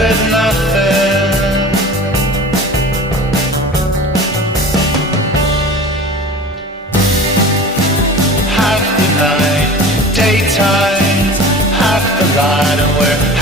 with nothing. Half the night, daytime, half the light, and we're